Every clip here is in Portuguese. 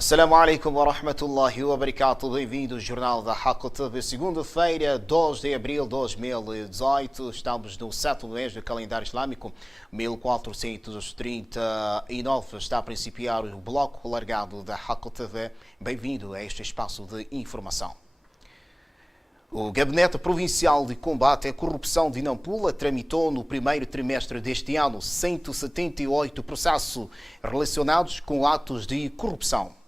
Assalamu alaikum wa rahmatullahi wa barakatuh. Bem-vindo ao Jornal da Haqa TV. Segunda-feira, 2 de abril de 2018. Estamos no 7º mês do calendário islâmico, 1439. Está a principiar o bloco largado da Haqa TV. Bem-vindo a este espaço de informação. O Gabinete Provincial de Combate à Corrupção de Nampula tramitou no primeiro trimestre deste ano 178 processos relacionados com atos de corrupção.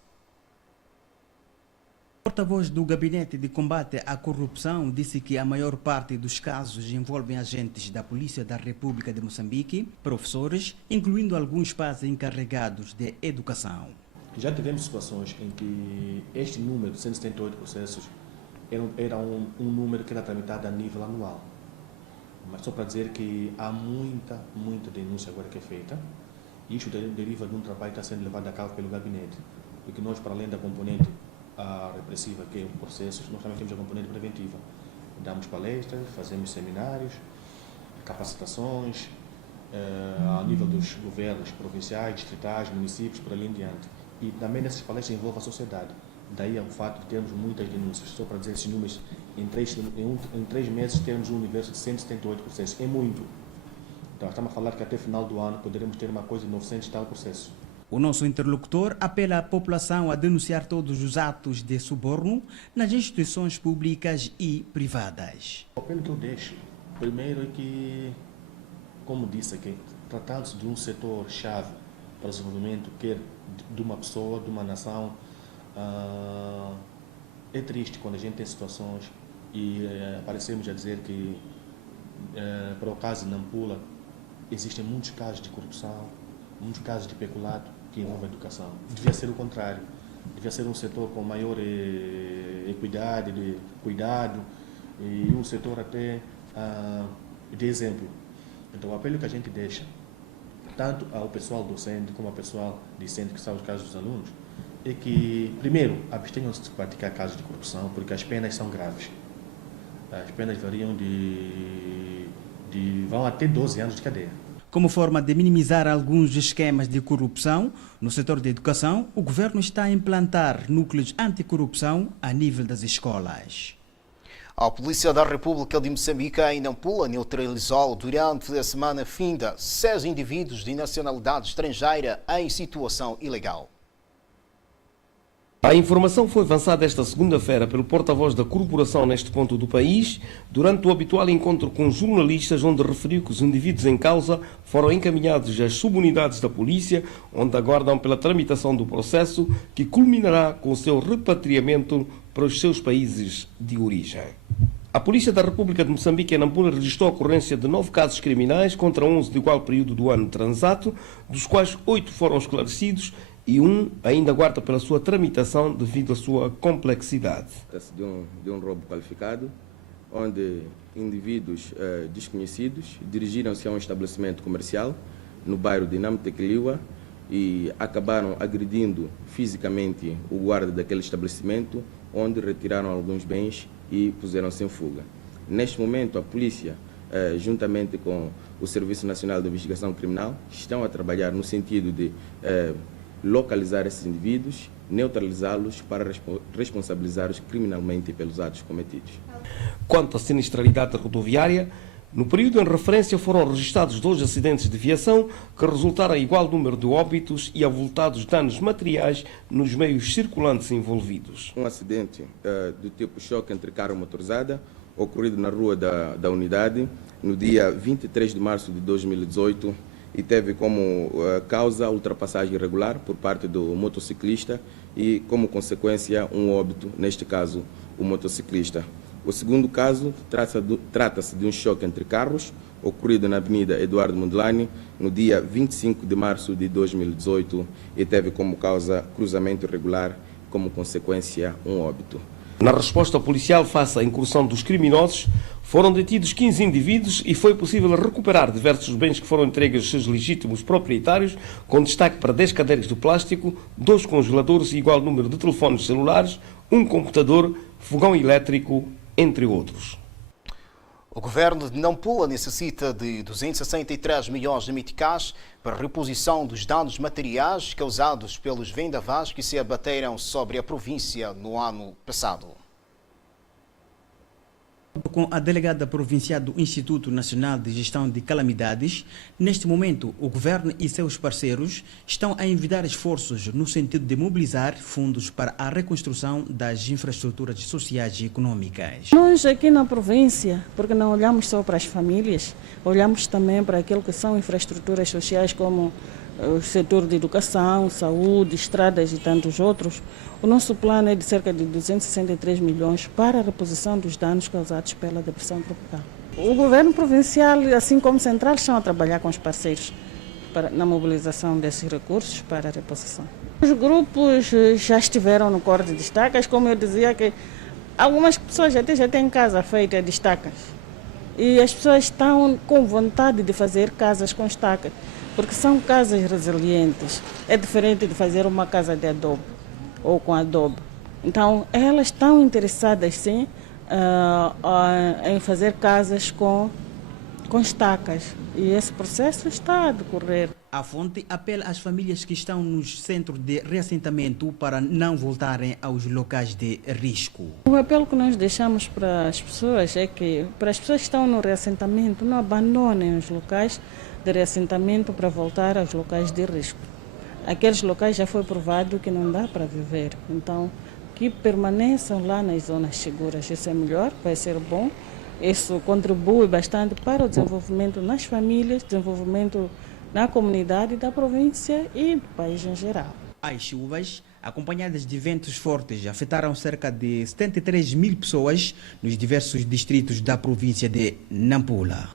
O porta-voz do Gabinete de Combate à Corrupção disse que a maior parte dos casos envolvem agentes da Polícia da República de Moçambique, professores, incluindo alguns pais encarregados de educação. Já tivemos situações em que este número de 178 processos era um número que era tramitado a nível anual. Mas só para dizer que há muita denúncia agora que é feita, e isto deriva de um trabalho que está sendo levado a cabo pelo gabinete, porque nós, para além da componente repressiva, que é o processo, nós também temos a componente preventiva. Damos palestras, fazemos seminários, capacitações, a nível dos governos provinciais, distritais, municípios, por ali em diante. E também nessas palestras envolve a sociedade. Daí é o fato de termos muitas denúncias. Só para dizer esses números, em 3 meses termos um universo de 178 processos. É muito. Então estamos a falar que até o final do ano poderemos ter uma coisa de 900 e tal processos. O nosso interlocutor apela à população a denunciar todos os atos de suborno nas instituições públicas e privadas. O apelo que eu deixo, primeiro é que, como disse aqui, tratando-se de um setor-chave para o desenvolvimento, quer de uma pessoa, de uma nação, é triste quando a gente tem situações e aparecemos a dizer que, para o caso de Nampula, existem muitos casos de corrupção, muitos casos de peculato que envolvem a educação. Devia ser o contrário. Devia ser um setor com maior equidade, cuidado e um setor até de exemplo. Então, o apelo que a gente deixa, tanto ao pessoal docente como ao pessoal discente, que são os casos dos alunos, é que, primeiro, abstenham-se de praticar casos de corrupção, porque as penas são graves. As penas variam vão até 12 anos de cadeia. Como forma de minimizar alguns esquemas de corrupção no setor da educação, o governo está a implantar núcleos anticorrupção a nível das escolas. A Polícia da República de Moçambique, em Nampula, neutralizou durante a semana finda 6 indivíduos de nacionalidade estrangeira em situação ilegal. A informação foi avançada esta segunda-feira pelo porta-voz da corporação neste ponto do país, durante o habitual encontro com jornalistas, onde referiu que os indivíduos em causa foram encaminhados às subunidades da polícia, onde aguardam pela tramitação do processo, que culminará com o seu repatriamento para os seus países de origem. A Polícia da República de Moçambique, em Nampula, registrou a ocorrência de 9 casos criminais contra 11 de igual período do ano transato, dos quais 8 foram esclarecidos e um ainda aguarda pela sua tramitação devido à sua complexidade. Trata-se de um roubo qualificado, onde indivíduos desconhecidos dirigiram-se a um estabelecimento comercial no bairro de Namtequiliwa e acabaram agredindo fisicamente o guarda daquele estabelecimento, onde retiraram alguns bens e puseram-se em fuga. Neste momento, a polícia, juntamente com o Serviço Nacional de Investigação Criminal, estão a trabalhar no sentido de localizar esses indivíduos, neutralizá-los para responsabilizá-los criminalmente pelos atos cometidos. Quanto à sinistralidade rodoviária, no período em referência foram registrados 2 acidentes de viação que resultaram em igual número de óbitos e avultados danos materiais nos meios circulantes envolvidos. Um acidente do tipo choque entre carro e motorizada, ocorrido na rua da Unidade, no dia 23 de março de 2018, e teve como causa a ultrapassagem irregular por parte do motociclista e, como consequência, um óbito, neste caso, o motociclista. O segundo caso trata-se de um choque entre carros, ocorrido na Avenida Eduardo Mondlane, no dia 25 de março de 2018, e teve como causa cruzamento irregular, como consequência, um óbito. Na resposta policial face à incursão dos criminosos, foram detidos 15 indivíduos e foi possível recuperar diversos bens que foram entregues aos seus legítimos proprietários, com destaque para 10 cadeiras de plástico, 2 congeladores e igual número de telefones celulares, um computador, fogão elétrico, entre outros. O governo de Nampula necessita de 263 milhões de meticais para a reposição dos danos materiais causados pelos vendavais que se abateram sobre a província no ano passado. Com a delegada provincial do Instituto Nacional de Gestão de Calamidades, neste momento o governo e seus parceiros estão a envidar esforços no sentido de mobilizar fundos para a reconstrução das infraestruturas sociais e econômicas. Nós aqui na província, porque não olhamos só para as famílias, olhamos também para aquilo que são infraestruturas sociais como o setor de educação, saúde, estradas e tantos outros. O nosso plano é de cerca de 263 milhões para a reposição dos danos causados pela depressão tropical. O governo provincial, assim como central, estão a trabalhar com os parceiros na mobilização desses recursos para a reposição. Os grupos já estiveram no coro de destacas, como eu dizia, que algumas pessoas já têm casa feita de estacas. E as pessoas estão com vontade de fazer casas com estacas, porque são casas resilientes. É diferente de fazer uma casa de adobe ou com adobe. Então, elas estão interessadas, sim, em fazer casas com estacas. E esse processo está a decorrer. A fonte apela às famílias que estão nos centros de reassentamento para não voltarem aos locais de risco. O apelo que nós deixamos para as pessoas é que, para as pessoas que estão no reassentamento, não abandonem os locais de reassentamento para voltar aos locais de risco. Aqueles locais já foi provado que não dá para viver, então que permaneçam lá nas zonas seguras. Isso é melhor, vai ser bom. Isso contribui bastante para o desenvolvimento nas famílias, desenvolvimento na comunidade da província e do país em geral. As chuvas, acompanhadas de ventos fortes, afetaram cerca de 73 mil pessoas nos diversos distritos da província de Nampula.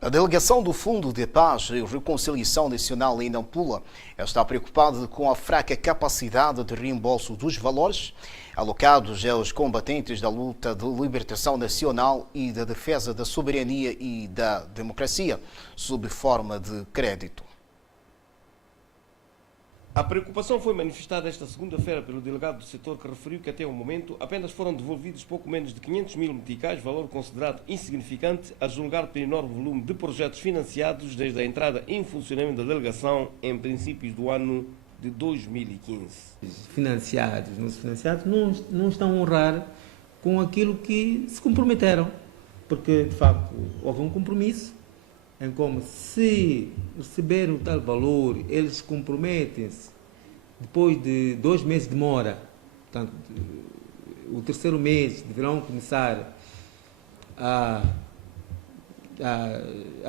A delegação do Fundo de Paz e Reconciliação Nacional em Nampula está preocupada com a fraca capacidade de reembolso dos valores alocados aos combatentes da luta de libertação nacional e da defesa da soberania e da democracia, sob forma de crédito. A preocupação foi manifestada esta segunda-feira pelo delegado do setor, que referiu que até o momento apenas foram devolvidos pouco menos de 500 mil meticais, valor considerado insignificante, a julgar pelo enorme volume de projetos financiados desde a entrada em funcionamento da delegação em princípios do ano de 2015. Financiados, não financiados, não estão a honrar com aquilo que se comprometeram, porque de facto houve um compromisso em como, se receberem o tal valor, eles comprometem-se, depois de 2 meses de demora, portanto, o terceiro mês deverão começar a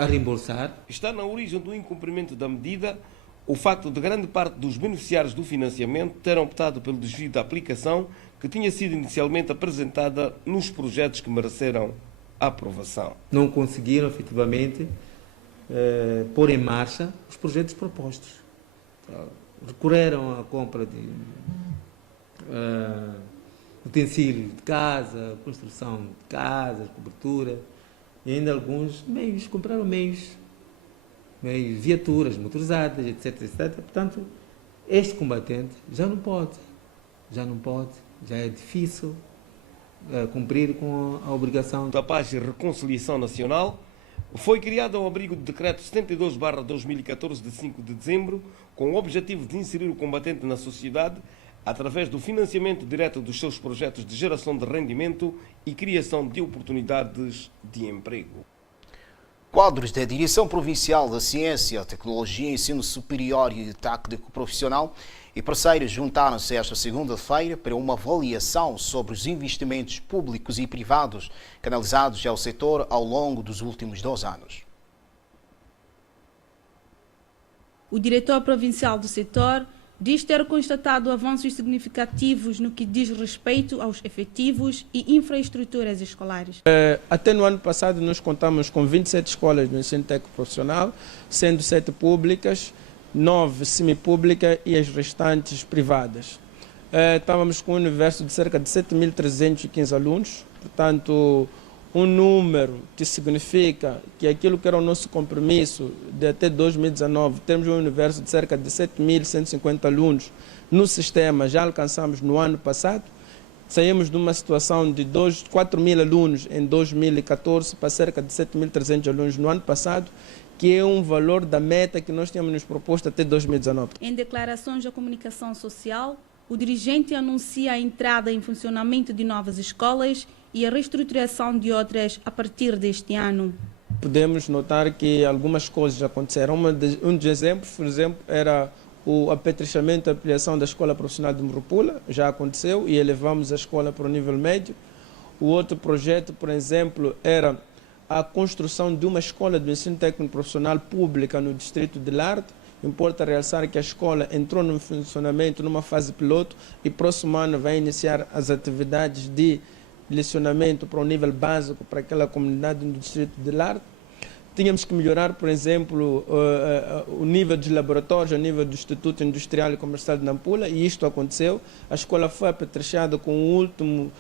reembolsar. Está na origem do incumprimento da medida o facto de grande parte dos beneficiários do financiamento terem optado pelo desvio da aplicação que tinha sido inicialmente apresentada nos projetos que mereceram a aprovação. Não conseguiram, efetivamente, pôr em marcha os projetos propostos. Recorreram à compra de utensílios de casa, construção de casas, cobertura, e ainda alguns meios, compraram meios, viaturas motorizadas, etc, etc. Portanto, este combatente já não pode, já é difícil cumprir com a obrigação da Paz e Reconciliação Nacional. Foi criado ao abrigo do Decreto 72/2014, de 5 de dezembro, com o objetivo de inserir o combatente na sociedade através do financiamento direto dos seus projetos de geração de rendimento e criação de oportunidades de emprego. Quadros da Direção Provincial da Ciência, Tecnologia, Ensino Superior e Técnico Profissional e parceiros juntaram-se esta segunda-feira para uma avaliação sobre os investimentos públicos e privados canalizados ao setor ao longo dos últimos 2 anos. O diretor provincial do setor diz ter constatado avanços significativos no que diz respeito aos efetivos e infraestruturas escolares. Até no ano passado nós contamos com 27 escolas do ensino técnico profissional, sendo 7 públicas, 9 semipúblicas e as restantes privadas. Estávamos com um universo de cerca de 7.315 alunos, portanto, um número que significa que aquilo que era o nosso compromisso de até 2019, temos um universo de cerca de 7.150 alunos no sistema, já alcançamos no ano passado, Saímos de uma situação de 4 mil alunos em 2014 para cerca de 7.300 alunos no ano passado, que é um valor da meta que nós tínhamos nos proposto até 2019. Em declarações à comunicação social, o dirigente anuncia a entrada em funcionamento de novas escolas e a reestruturação de outras a partir deste ano. Podemos notar que algumas coisas aconteceram. Um dos exemplos, por exemplo, era o apetrechamento e ampliação da Escola Profissional de Murucula, já aconteceu, e elevamos a escola para o nível médio. O outro projeto, por exemplo, era a construção de uma escola de ensino técnico profissional pública no distrito de Larte. Importa realçar que a escola entrou no funcionamento numa fase piloto e próximo ano vai iniciar as atividades de lecionamento para o nível básico para aquela comunidade no distrito de Larte. Tínhamos que melhorar, por exemplo, o nível dos laboratórios, o nível do Instituto Industrial e Comercial de Nampula, e isto aconteceu. A escola foi apetrechada com o último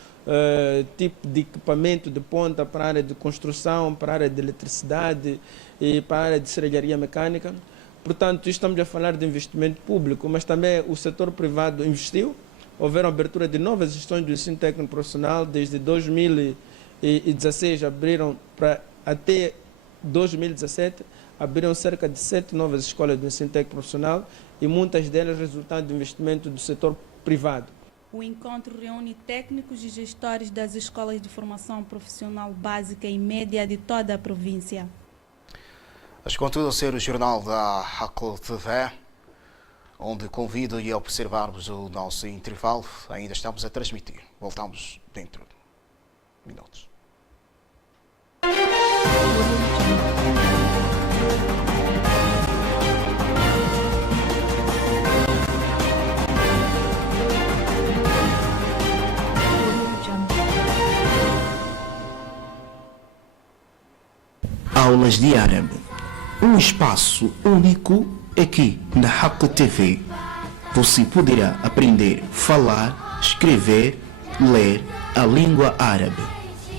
tipo de equipamento de ponta para a área de construção, para a área de eletricidade e para a área de serralharia mecânica. Portanto, estamos a falar de investimento público, mas também o setor privado investiu. Houveram abertura de novas instituições do ensino técnico profissional. Desde 2016 abriram para até 2017, abriram cerca de 7 novas escolas do ensino técnico profissional e muitas delas resultado de investimento do setor privado. O encontro reúne técnicos e gestores das escolas de formação profissional básica e média de toda a província. Mas contudo a ser o jornal da Hakol TV, onde convido a observarmos o nosso intervalo. Ainda estamos a transmitir. Voltamos dentro de minutos. Aulas de Árabe. Um espaço único aqui na Hakol TV. Você poderá aprender a falar, escrever, ler a língua árabe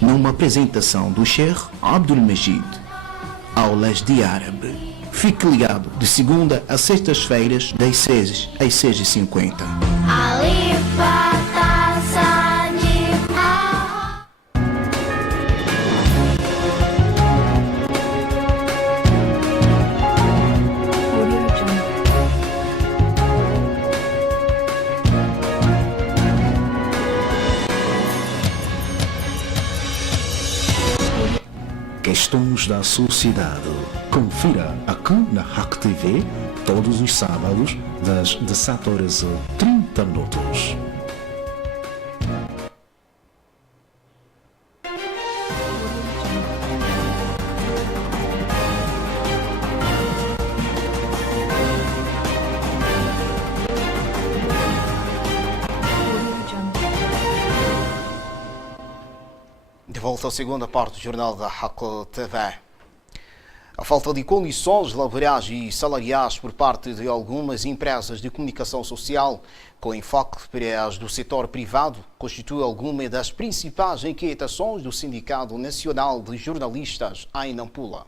numa apresentação do Sheikh Abdul Majid. Aulas de Árabe. Fique ligado de segunda a sextas-feiras das 6 às 6h50. Questões da sociedade. Confira aqui na Hakol TV todos os sábados das 17h30. De volta à segunda parte do jornal da Hakol TV. A falta de condições laborais e salariais por parte de algumas empresas de comunicação social, com enfoque para as do setor privado, constitui alguma das principais inquietações do Sindicato Nacional de Jornalistas em Nampula.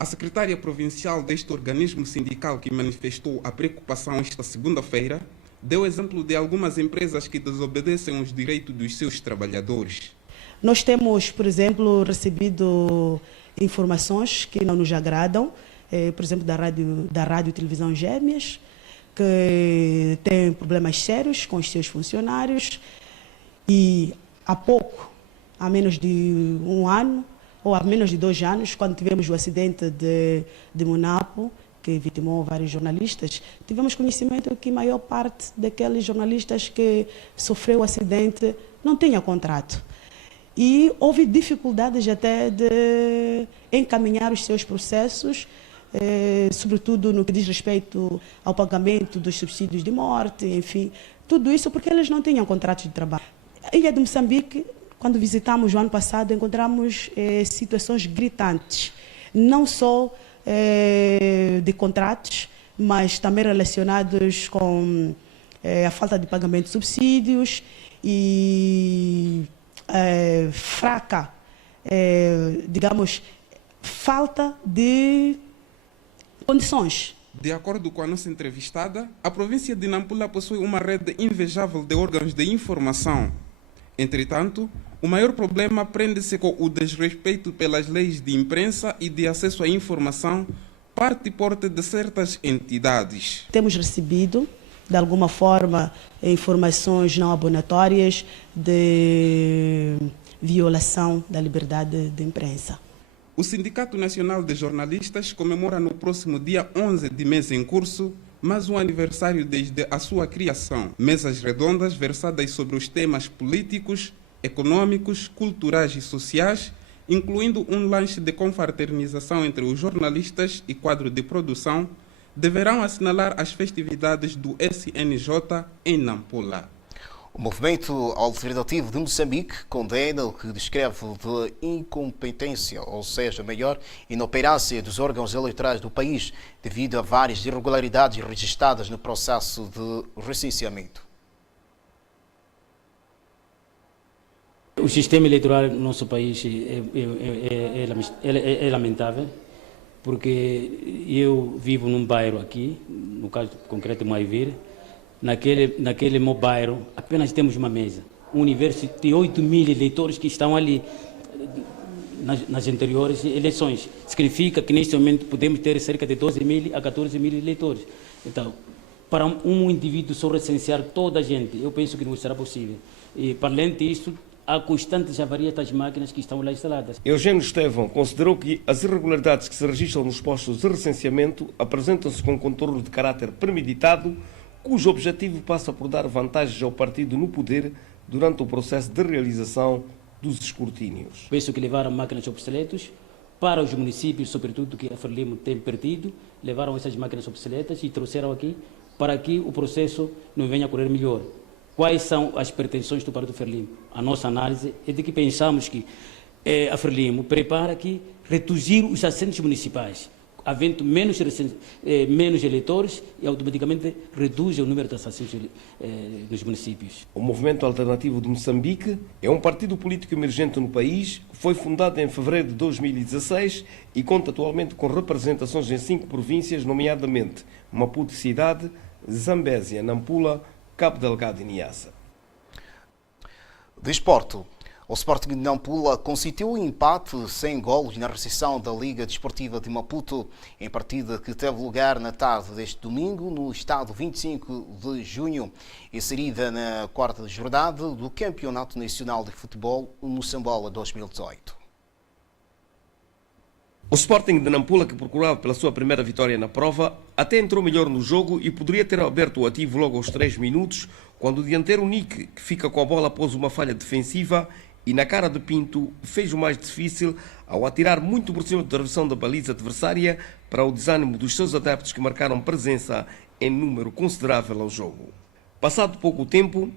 A secretária provincial deste organismo sindical que manifestou a preocupação esta segunda-feira deu exemplo de algumas empresas que desobedecem os direitos dos seus trabalhadores. Nós temos, por exemplo, recebido informações que não nos agradam, por exemplo, da Rádio e Televisão Gêmeas, que tem problemas sérios com os seus funcionários, e há pouco, há menos de um ano, ou há menos de 2 anos, quando tivemos o acidente de Monapo, que vitimou vários jornalistas, tivemos conhecimento que a maior parte daqueles jornalistas que sofreu o acidente não tinha contrato. E houve dificuldades até de encaminhar os seus processos, sobretudo no que diz respeito ao pagamento dos subsídios de morte, enfim, tudo isso porque eles não tinham contrato de trabalho. A ilha de Moçambique, quando visitamos o ano passado, encontramos situações gritantes, não só de contratos, mas também relacionados com a falta de pagamento de subsídios e fraca, digamos, falta de condições De acordo com a nossa entrevistada, a província de Nampula possui uma rede invejável de órgãos de informação. Entretanto, o maior problema prende-se com o desrespeito pelas leis de imprensa e de acesso à informação, parte e porte de certas entidades. Temos recebido, de alguma forma, informações não abonatórias de violação da liberdade de imprensa. O Sindicato Nacional de Jornalistas comemora no próximo dia 11 de mês em curso mais um aniversário desde a sua criação. Mesas redondas versadas sobre os temas políticos, econômicos, culturais e sociais, incluindo um lanche de confraternização entre os jornalistas e quadro de produção, deverão assinalar as festividades do SNJ em Nampula. O movimento alternativo de Moçambique condena o que descreve de incompetência, ou seja, maior inoperância dos órgãos eleitorais do país devido a várias irregularidades registradas no processo de recenseamento. O sistema eleitoral no nosso país é lamentável, porque eu vivo num bairro aqui, no caso concreto de Moaivir. Naquele meu bairro, apenas temos uma mesa. Um universo de 8.000 eleitores que estão ali nas anteriores eleições. Significa que neste momento podemos ter cerca de 12.000 a 14.000 eleitores. Então, para um indivíduo só recensear toda a gente, eu penso que não será possível. E, para além disso, há constantes avarias das máquinas que estão lá instaladas. Eugênio Estevão considerou que as irregularidades que se registram nos postos de recenseamento apresentam-se com contorno de caráter premeditado, cujo objetivo passa por dar vantagens ao partido no poder durante o processo de realização dos escrutínios. Penso que levaram máquinas obsoletas para os municípios, sobretudo que a Frelimo tem perdido, levaram essas máquinas obsoletas e trouxeram aqui para que o processo não venha a correr melhor. Quais são as pretensões do partido Frelimo? A nossa análise é de que pensamos que a Frelimo prepara aqui reduzir os assentos municipais, havendo menos eleitores e automaticamente reduz o número de assentos dos municípios. O Movimento Alternativo de Moçambique é um partido político emergente no país, foi fundado em fevereiro de 2016 e conta atualmente com representações em 5 províncias, nomeadamente Maputo Cidade, Zambésia, Nampula, Cabo Delgado e Niassa. Desporto. O Sporting de Nampula conseguiu um empate sem golos na recepção da Liga Desportiva de Maputo, em partida que teve lugar na tarde deste domingo, no estado 25 de junho, inserida na 4ª jornada do Campeonato Nacional de Futebol Moçambola 2018. O Sporting de Nampula, que procurava pela sua primeira vitória na prova, até entrou melhor no jogo e poderia ter aberto o ativo logo aos 3 minutos, quando o dianteiro Nick, que fica com a bola após uma falha defensiva, e na cara de Pinto fez o mais difícil ao atirar muito por cima da travessão da baliza adversária para o desânimo dos seus adeptos que marcaram presença em número considerável ao jogo. Passado pouco tempo,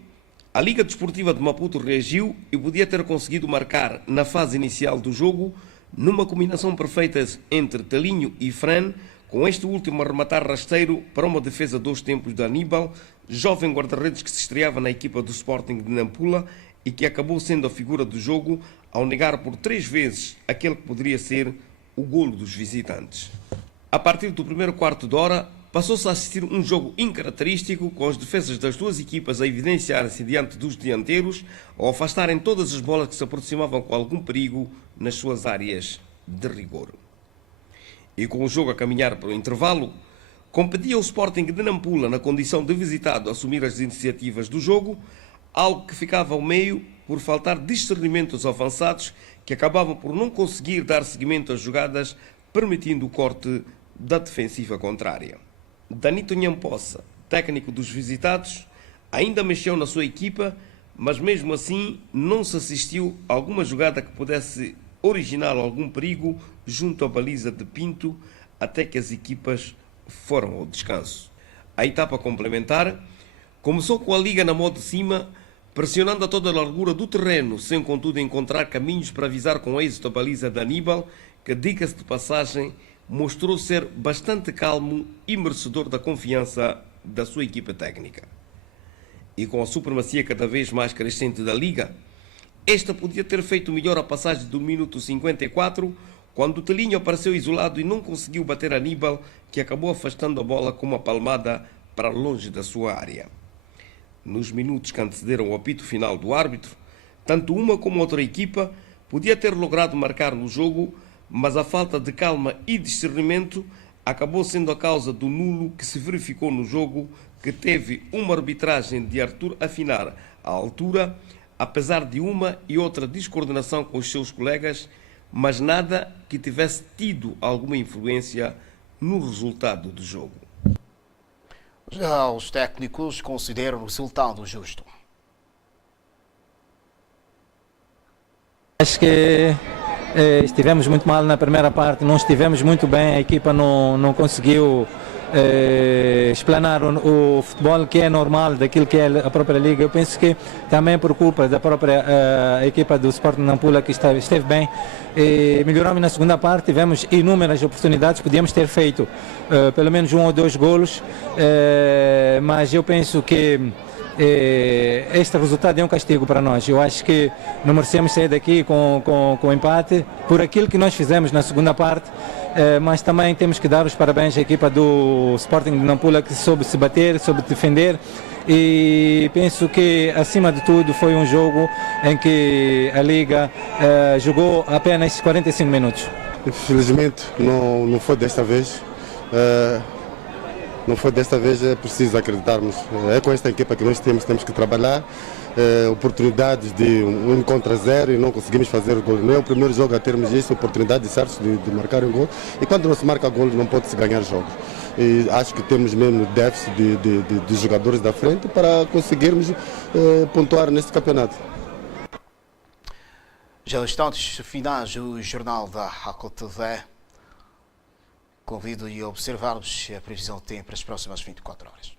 a Liga Desportiva de Maputo reagiu e podia ter conseguido marcar na fase inicial do jogo numa combinação perfeita entre Telinho e Fran, com este último a rematar rasteiro para uma defesa 2 tempos de Aníbal, jovem guarda-redes que se estreava na equipa do Sporting de Nampula e que acabou sendo a figura do jogo ao negar por 3 vezes aquele que poderia ser o golo dos visitantes. A partir do primeiro quarto de hora, passou-se a assistir um jogo incaracterístico, com as defesas das duas equipas a evidenciarem-se diante dos dianteiros, ao afastarem todas as bolas que se aproximavam com algum perigo nas suas áreas de rigor. E com o jogo a caminhar para o intervalo, competia o Sporting de Nampula na condição de visitado a assumir as iniciativas do jogo, algo que ficava ao meio por faltar discernimento aos avançados que acabavam por não conseguir dar seguimento às jogadas, permitindo o corte da defensiva contrária. Danito Nhampossa, técnico dos visitados, ainda mexeu na sua equipa, mas mesmo assim não se assistiu a alguma jogada que pudesse originar algum perigo junto à baliza de Pinto, até que as equipas foram ao descanso. A etapa complementar começou com a Liga na mão de cima, pressionando a toda a largura do terreno, sem contudo encontrar caminhos para avisar com êxito a baliza de Aníbal, que, diga-se de passagem, mostrou ser bastante calmo e merecedor da confiança da sua equipa técnica. E com a supremacia cada vez mais crescente da Liga, esta podia ter feito melhor a passagem do minuto 54, quando o Telinho apareceu isolado e não conseguiu bater Aníbal, que acabou afastando a bola com uma palmada para longe da sua área. Nos minutos que antecederam o apito final do árbitro, tanto uma como outra equipa podia ter logrado marcar no jogo, mas a falta de calma e discernimento acabou sendo a causa do nulo que se verificou no jogo, que teve uma arbitragem de Arthur Afinar à altura, apesar de uma e outra descoordenação com os seus colegas, mas nada que tivesse tido alguma influência no resultado do jogo. Já os técnicos consideram o resultado justo. Acho que estivemos muito mal na primeira parte, não estivemos muito bem, a equipa não conseguiu explanar o futebol que é normal daquilo que é a própria liga. Eu penso que também por culpa da própria equipa do Sporting Nampula, que esteve bem, melhoramos na segunda parte, tivemos inúmeras oportunidades, podíamos ter feito pelo menos 1 ou 2 golos, mas eu penso que este resultado é um castigo para nós. Eu acho que não merecemos sair daqui com o empate por aquilo que nós fizemos na segunda parte, mas também temos que dar os parabéns à equipa do Sporting de Nampula, que soube se bater, soube defender, e penso que acima de tudo foi um jogo em que a Liga jogou apenas 45 minutos. Infelizmente não foi desta vez. Não foi desta vez, é preciso acreditarmos. É com esta equipa que nós temos que trabalhar. Oportunidades de 1 contra 0 e não conseguimos fazer o gol. Não é o primeiro jogo a termos esta oportunidade de marcar um gol. E quando não se marca gol, não pode-se ganhar jogos. E acho que temos mesmo déficit de jogadores da frente para conseguirmos pontuar neste campeonato. Já nos instantes finais do Jornal da Hackle TV, convido a observarmos a previsão do tempo para as próximas 24 horas.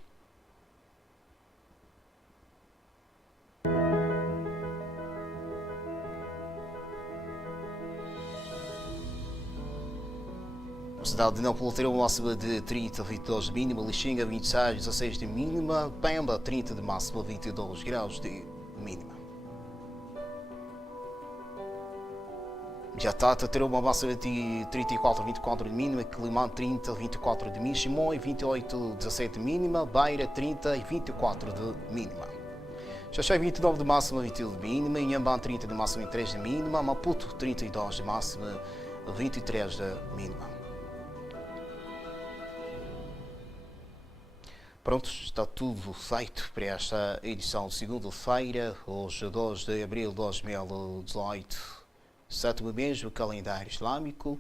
A cidade de Nampula terá uma máxima de 30, 22 de mínima, Lixinga 26, 16 de mínima, Pemba 30 de máxima, 22 graus de mínima. Jatata terá uma máxima de 34, 24 de mínima, Quilimane 30, 24 de mínima, Chimoio 28, 17 de mínima, Beira 30 e 24 de mínima. Xaxai 29 de máxima, 21 de mínima, Inhambane 30 de máxima, 23 de mínima, Maputo 32 de máxima, 23 de mínima. Pronto, está tudo feito para esta edição de segunda-feira, hoje 2 de abril de 2018, 7º mês do calendário islâmico.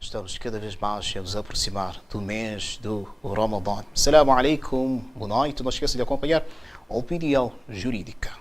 Estamos cada vez mais a nos aproximar do mês do Ramadã. Assalamu alaikum, boa noite. Não esqueça de acompanhar a opinião jurídica.